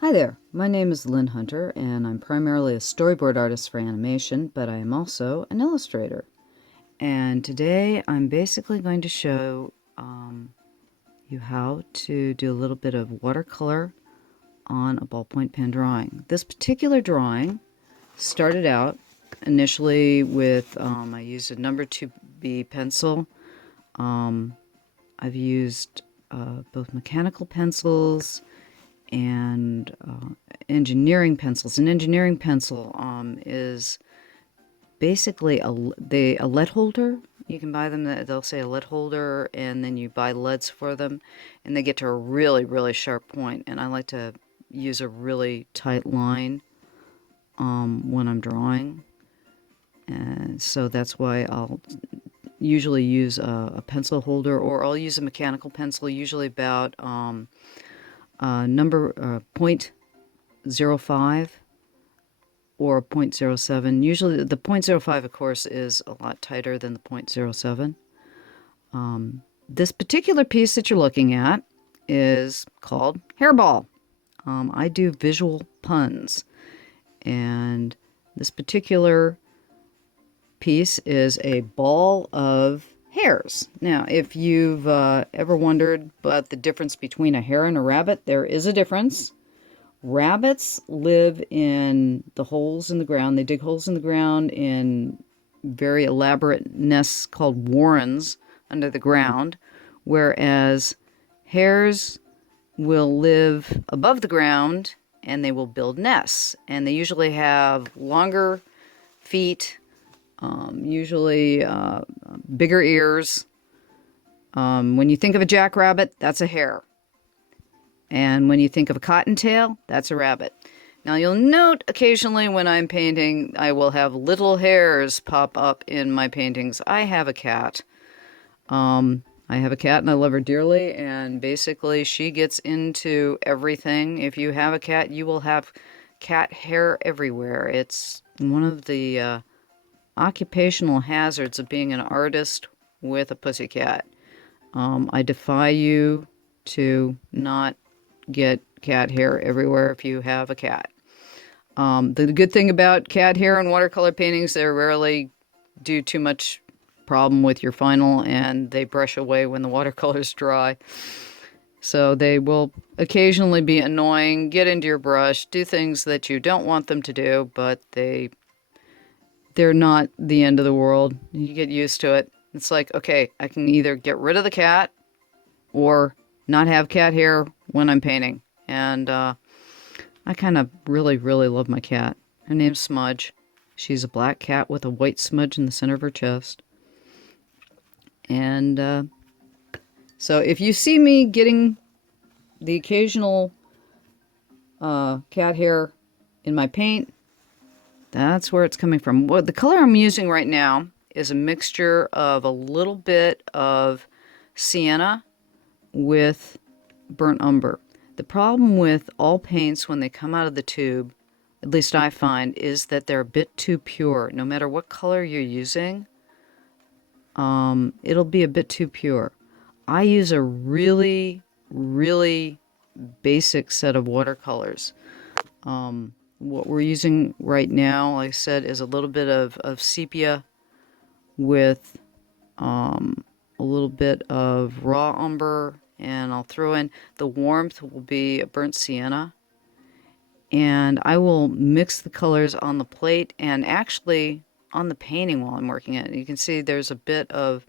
Hi there, my name is Llyn Hunter, and I'm primarily a storyboard artist for animation, but I am also an illustrator. And today I'm basically going to show you how to do a little bit of watercolor on a ballpoint pen drawing. This particular drawing started out initially with, I used a number 2B pencil. I've used both mechanical pencils and engineering pencils. An engineering pencil is basically a lead holder. You can buy them, they'll say a lead holder, and then you buy leads for them, and they get to a really, really sharp point. And I like to use a really tight line when I'm drawing. And so that's why I'll usually use a pencil holder, or I'll use a mechanical pencil, usually about number 0.05 or 0.07. Usually the 0.05, of course, is a lot tighter than the 0.07. This particular piece that you're looking at is called Hare Ball. I do visual puns, and this particular piece is a ball of hares. Now, if you've ever wondered about the difference between a hare and a rabbit, there is a difference. Rabbits live in the holes in the ground. They dig holes in the ground in very elaborate nests called warrens under the ground, whereas hares will live above the ground and they will build nests. And they usually have longer feet, usually bigger ears. When you think of a jackrabbit, that's a hare. And when you think of a cottontail, that's a rabbit. Now you'll note occasionally when I'm painting, I will have little hares pop up in my paintings. I have a cat. I have a cat and I love her dearly, and basically she gets into everything. If you have a cat, you will have cat hair everywhere. It's one of the occupational hazards of being an artist with a pussycat. I defy you to not get cat hair everywhere if you have a cat. The good thing about cat hair in watercolor paintings, they rarely do too much problem with your final, and they brush away when the watercolors dry. So they will occasionally be annoying, get into your brush, do things that you don't want them to do, but they're not the end of the world. You get used to it. It's like, okay, I can either get rid of the cat or not have cat hair when I'm painting. And I kind of really, really love my cat. Her name's Smudge. She's a black cat with a white smudge in the center of her chest. And so if you see me getting the occasional cat hair in my paint, that's where it's coming from. Well, the color I'm using right now is a mixture of a little bit of Sienna with burnt umber. The problem with all paints when they come out of the tube, at least I find, is that they're a bit too pure. No matter what color you're using, it'll be a bit too pure. I use a really, really basic set of watercolors. What we're using right now, like I said, is a little bit of sepia with a little bit of raw umber, and I'll throw in the warmth will be a burnt sienna. And I will mix the colors on the plate and actually on the painting while I'm working it. You can see there's a bit of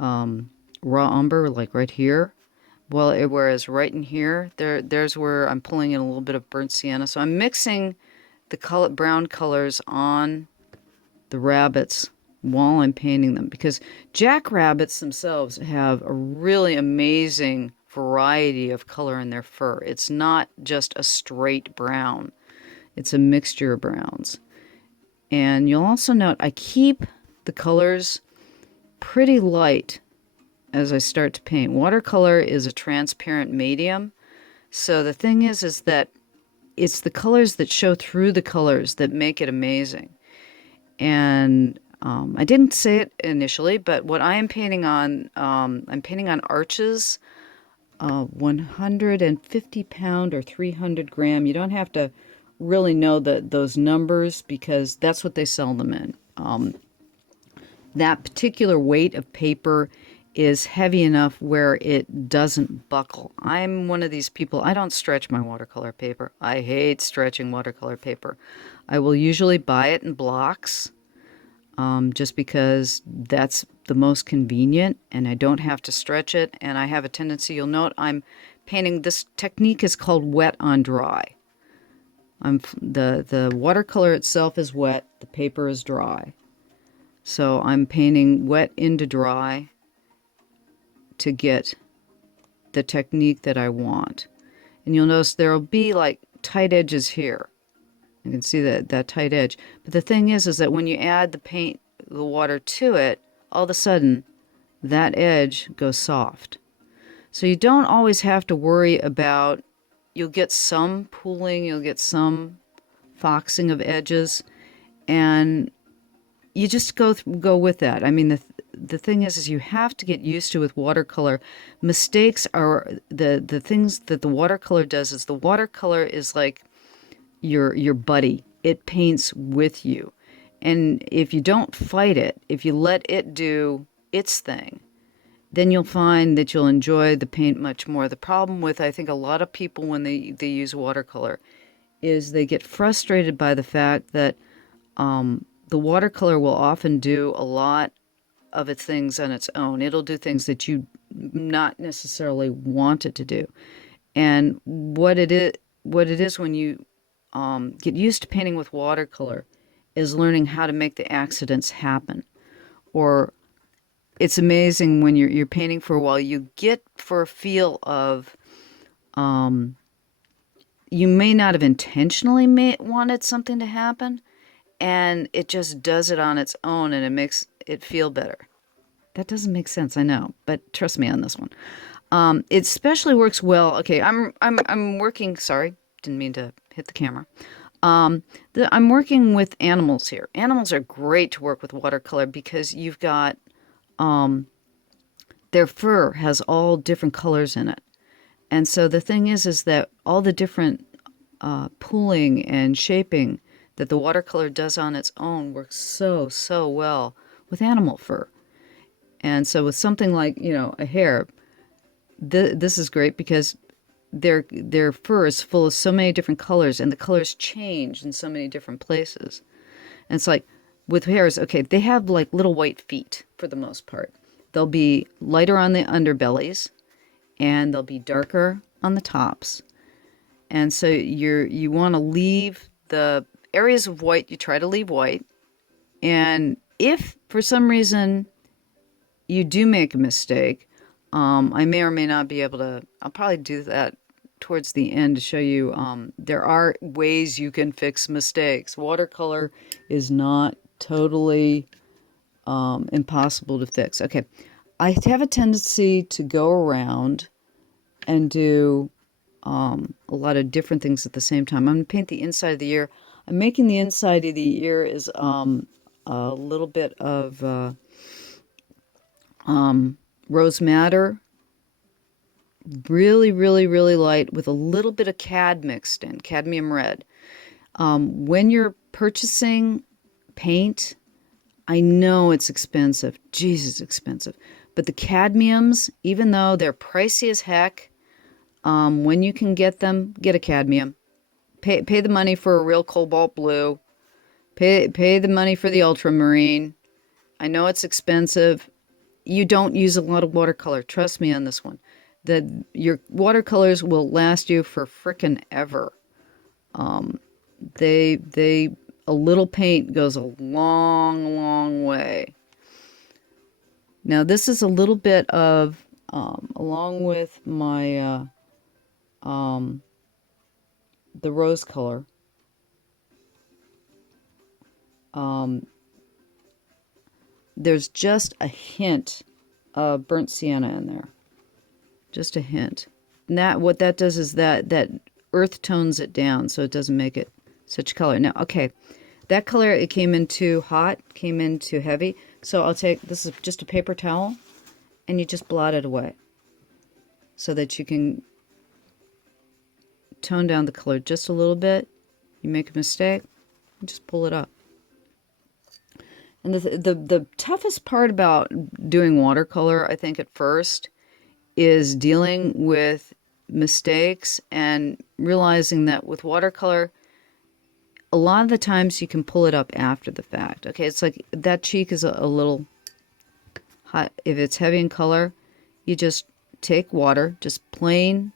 raw umber, like right here. Well, whereas right in here, there's where I'm pulling in a little bit of burnt sienna. So I'm mixing the brown colors on the rabbits while I'm painting them, because jackrabbits themselves have a really amazing variety of color in their fur. It's not just a straight brown. It's a mixture of browns. And you'll also note I keep the colors pretty light as I start to paint. Watercolor is a transparent medium. So the thing is that it's the colors that show through the colors that make it amazing. And I didn't say it initially, but what I am painting on, I'm painting on arches 150 pound or 300 gram. You don't have to really know those numbers because that's what they sell them in. That particular weight of paper is heavy enough where it doesn't buckle. I'm one of these people, I don't stretch my watercolor paper. I hate stretching watercolor paper. I will usually buy it in blocks just because that's the most convenient and I don't have to stretch it. And I have a tendency, you'll note I'm painting, this technique is called wet on dry. The watercolor itself is wet, the paper is dry. So I'm painting wet into dry to get the technique that I want. And you'll notice there'll be like tight edges here. You can see that tight edge. But the thing is that when you add the water to it, all of a sudden that edge goes soft. So you don't always have to worry about, you'll get some pooling, you'll get some foxing of edges, and you just go with that. I mean, the thing is you have to get used to with watercolor. Mistakes are the things that the watercolor does is the watercolor is like your buddy. It paints with you. And if you don't fight it, if you let it do its thing, then you'll find that you'll enjoy the paint much more. The problem with, I think, a lot of people when they use watercolor is they get frustrated by the fact that the watercolor will often do a lot of its things on its own. It'll do things that you not necessarily want it to do. And what it is when you get used to painting with watercolor is learning how to make the accidents happen. Or it's amazing when you're painting for a while, you get for a feel of you may not have intentionally wanted something to happen, and it just does it on its own and it makes it feel better. That doesn't make sense, I know, but trust me on this one. It especially works well. Okay, I'm working. Sorry, didn't mean to hit the camera. I'm working with animals here. Animals are great to work with watercolor because you've got their fur has all different colors in it, and so the thing is that all the different pooling and shaping that the watercolor does on its own works so well with animal fur. And so with something like, a hare, this is great because their fur is full of so many different colors and the colors change in so many different places. And it's like with hares, okay, they have like little white feet for the most part. They'll be lighter on the underbellies and they'll be darker on the tops. And so you want to leave the areas of white, you try to leave white. And if for some reason you do make a mistake, I may or may not be able to, I'll probably do that towards the end to show you there are ways you can fix mistakes. Watercolor is not totally impossible to fix. Okay, I have a tendency to go around and do a lot of different things at the same time. I'm going to paint the inside of the ear. I'm making the inside of the ear is a little bit of rose madder, really light with a little bit of cad mixed in, cadmium red. When you're purchasing paint, I know it's expensive. Jesus, expensive. But the cadmiums, even though they're pricey as heck, when you can get them, get a cadmium. Pay the money for a real cobalt blue. Pay the money for the ultramarine. I know it's expensive. You don't use a lot of watercolor. Trust me on this one. Your watercolors will last you for frickin' ever. A little paint goes a long way. Now this is a little bit of, along with my, the rose color. There's just a hint of burnt sienna in there. Just a hint. And what that does is that earth tones it down so it doesn't make it such color. Now, okay, that color, it came in too hot, came in too heavy. So I'll take, this is just a paper towel, and you just blot it away. so that you can tone down the color just a little bit. You make a mistake, just pull it up. And the toughest part about doing watercolor, I think, at first, is dealing with mistakes and realizing that with watercolor, a lot of the times you can pull it up after the fact. Okay, it's like that cheek is a little hot. If it's heavy in color, you just take water, just plain,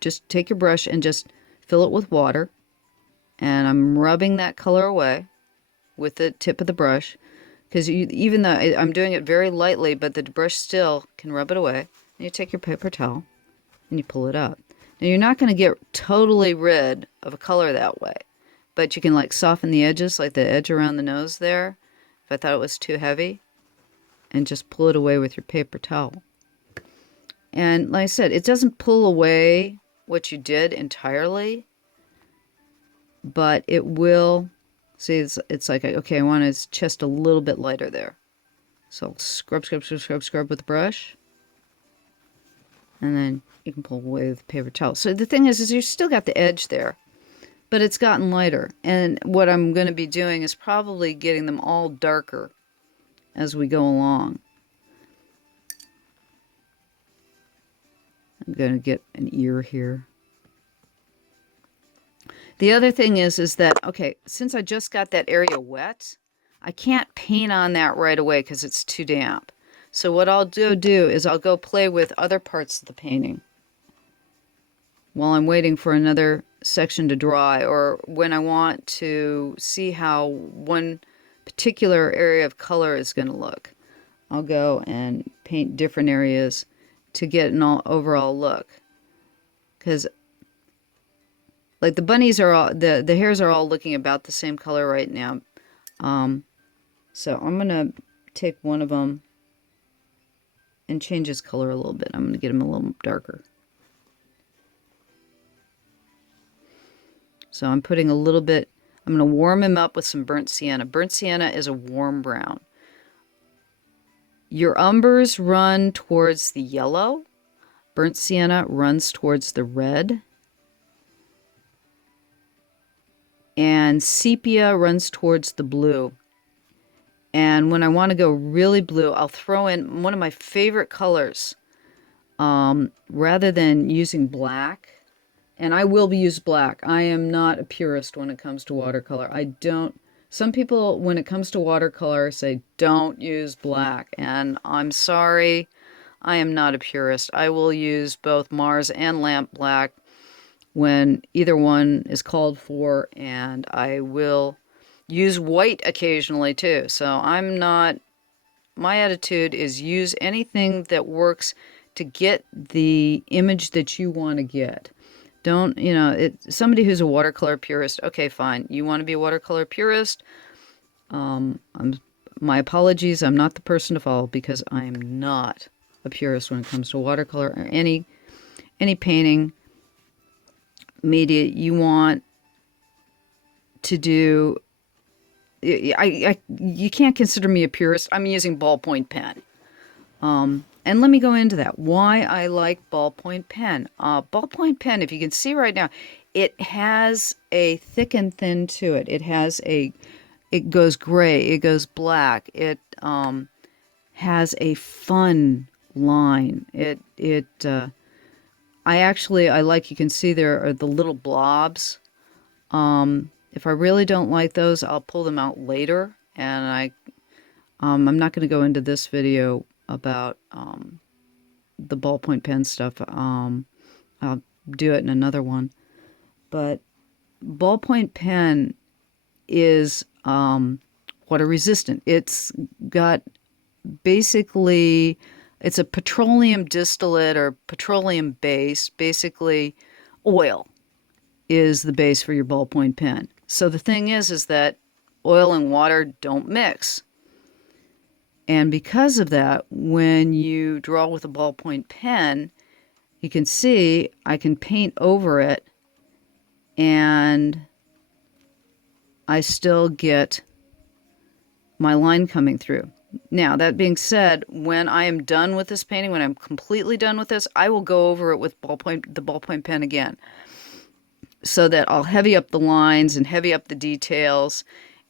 just take your brush and just fill it with water. And I'm rubbing that color away with the tip of the brush, because even though I'm doing it very lightly, but the brush still can rub it away. And you take your paper towel and you pull it up. Now you're not going to get totally rid of a color that way, but you can like soften the edges, like the edge around the nose there, if I thought it was too heavy, and just pull it away with your paper towel. And like I said, it doesn't pull away what you did entirely, but it will. See, it's like, okay, I want his chest a little bit lighter there. So I'll scrub with the brush. And then you can pull away with the paper towel. So the thing is you still got the edge there, but it's gotten lighter. And what I'm going to be doing is probably getting them all darker as we go along. I'm going to get an ear here. The other thing is that, okay, since I just got that area wet, I can't paint on that right away because it's too damp. So what I'll do is I'll go play with other parts of the painting while I'm waiting for another section to dry, or when I want to see how one particular area of color is going to look. I'll go and paint different areas to get an overall look. Because like the bunnies are all, the hairs are all looking about the same color right now. So I'm going to take one of them and change his color a little bit. I'm going to get him a little darker. So I'm putting a little bit, I'm going to warm him up with some burnt sienna. Burnt sienna is a warm brown. Your umbers run towards the yellow. Burnt sienna runs towards the red. And sepia runs towards the blue. And when I want to go really blue, I'll throw in one of my favorite colors. Rather than using black, and I will use black. I am not a purist when it comes to watercolor. Some people, when it comes to watercolor, say don't use black. And I'm sorry, I am not a purist. I will use both Mars and lamp black when either one is called for, and I will use white occasionally too. So my attitude is use anything that works to get the image that you want to get. Don't, somebody who's a watercolor purist, okay, fine. You want to be a watercolor purist? My apologies, I'm not the person to follow, because I am not a purist when it comes to watercolor or any painting media you want to do. You can't consider me a purist. I'm using ballpoint pen. And let me go into that. Why I like ballpoint pen. Ballpoint pen, if you can see right now, it has a thick and thin to it. It goes gray, it goes black. It has a fun line. I like, you can see there are the little blobs. If I really don't like those, I'll pull them out later. And I'm not going to go into this video about the ballpoint pen stuff. I'll do it in another one. But ballpoint pen is water resistant. It's got basically, it's a petroleum distillate or petroleum base. Basically, oil is the base for your ballpoint pen. So the thing is that oil and water don't mix. And because of that, when you draw with a ballpoint pen, you can see I can paint over it and I still get my line coming through. Now, that being said, when I am done with this painting, when I'm completely done with this, I will go over it with the ballpoint pen again, so that I'll heavy up the lines and heavy up the details,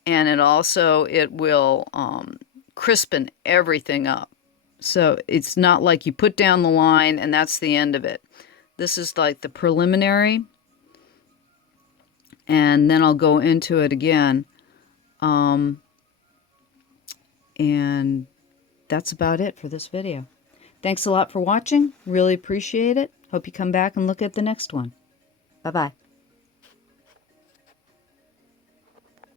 and it will crispen everything up. So it's not like you put down the line and that's the end of it. This is like the preliminary, and then I'll go into it again. And that's about it for this video. Thanks a lot for watching. Really appreciate it. Hope you come back and look at the next one. Bye-bye.